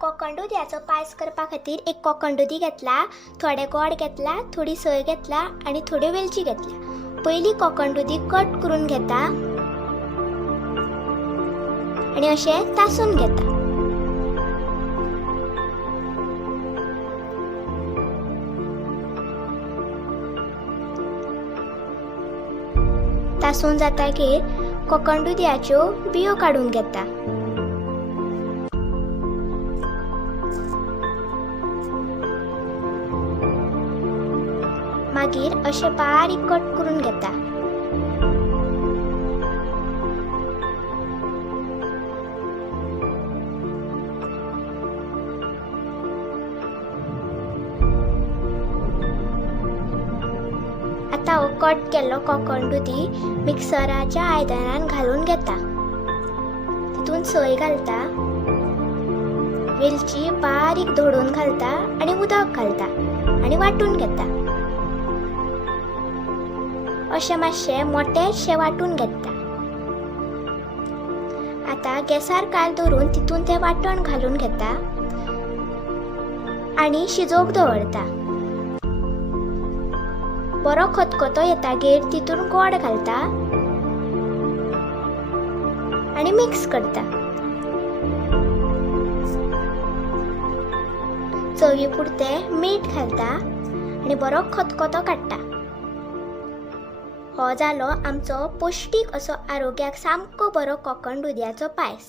कोकण दुदयाचो पायस करपा खातीर एक कोकण दुदी घेतला, थोडे गोड घेतला, थोडी सोय घेतला आनी थोड्यो वेलची घेतल्या. पयलीं कोकण दुदी कट करून घेता आनी अशें तासून घेता. तासून जातकीर कोकण दुदयाच्यो बियो काडून घेता. मागीर अशें बारीक कट करून घेता. आता हो कट केल्लो कोकण दुदी मिक्सराच्या आयदनान घालून घेता. तितून सोय घालता, वेलची बारीक धोडून घालता आनी उदक घालता आनी वांटून घेता. अशें मातशें मोठेशें वांटून घेता. आता गॅसार काल दवरून तितून तें वांटण घालून घेता आनी शिजोवंक दवरता. बरो खतखतो येतागेर तितून गोड घालता आनी मिक्स करता. चवी पुरतें मीठ घालता आनी बरो खतखतो काडटा. हो जालो आमचो पौष्टीक असो आरोग्याक सामको बरो कोकण दुदयाचो पायस.